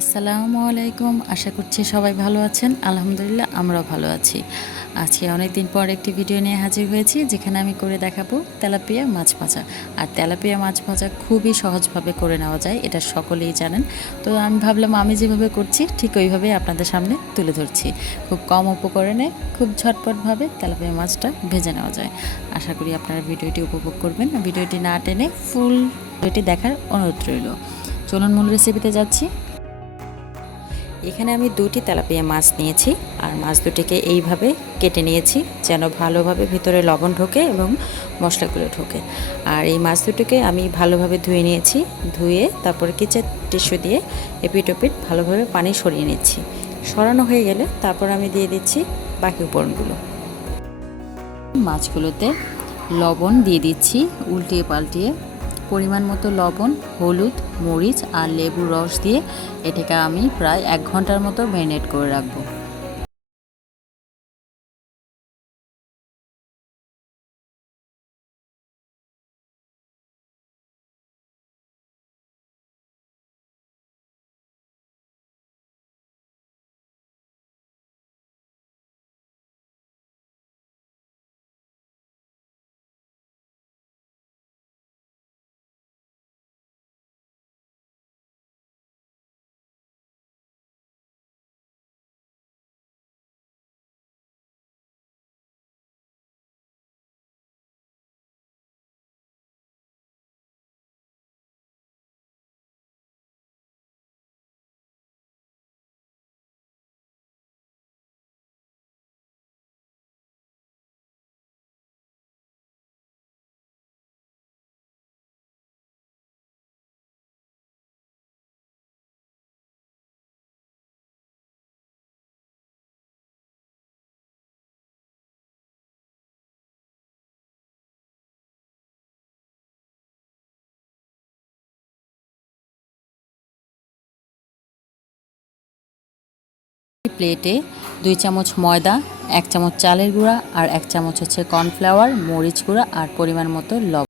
আসসালামু আলাইকুম। আশা করছি সবাই ভালো আছেন। আলহামদুলিল্লাহ, আমরাও ভালো আছি। আজকে অনেক দিন পর একটি ভিডিও নিয়ে হাজির হয়েছি, যেখানে আমি করে দেখাবো তেলাপিয়া মাছ ভাজা। আর তেলাপিয়া মাছ ভাজা খুবই সহজভাবে করে নেওয়া যায়, এটা সকলেই জানেন। তো আমি ভাবলাম, আমি যেভাবে করছি, ঠিক ওইভাবেই আপনাদের সামনে তুলে ধরছি। খুব কম উপকরণে, খুব ঝটপটভাবে তেলাপিয়া মাছটা ভেজে নেওয়া যায়। আশা করি আপনারা ভিডিওটি উপভোগ করবেন। ভিডিওটি না টেনে ফুল ভিডিওটি দেখার অনুরোধ রইল। চলুন মূল রেসিপিতে যাচ্ছি। এখানে আমি দুটি তেলাপিয়া মাছ নিয়েছি আর মাছ দুটিকে এইভাবে কেটে নিয়েছি যেন ভালোভাবে ভিতরে লবণ ঢোকে এবং মশলাগুলো ঢোকে। আর এই মাছ দুটোকে আমি ভালোভাবে ধুয়ে নিয়েছি, ধুয়ে তারপর কিচেন টিস্যু দিয়ে এপিট ওপিট ভালোভাবে পানি সরিয়ে নিচ্ছি। সরানো হয়ে গেলে তারপর আমি দিয়ে দিচ্ছি বাকি উপকরণগুলো। মাছগুলোতে লবণ দিয়ে দিচ্ছি, উল্টিয়ে পাল্টিয়ে পরিমাণ মতো লবণ, হলুদ, মরিচ আর লেবুর রস দিয়ে এটাকে আমি প্রায় এক ঘণ্টার মতো ম্যারিনেট করে রাখব। প্লেটে দুই চামচ ময়দা, এক চামচ চালের গুঁড়া আর এক চামচ হচ্ছে কর্নফ্লাওয়ার মরিচ গুঁড়া আর পরিমাণ মতো লবণ।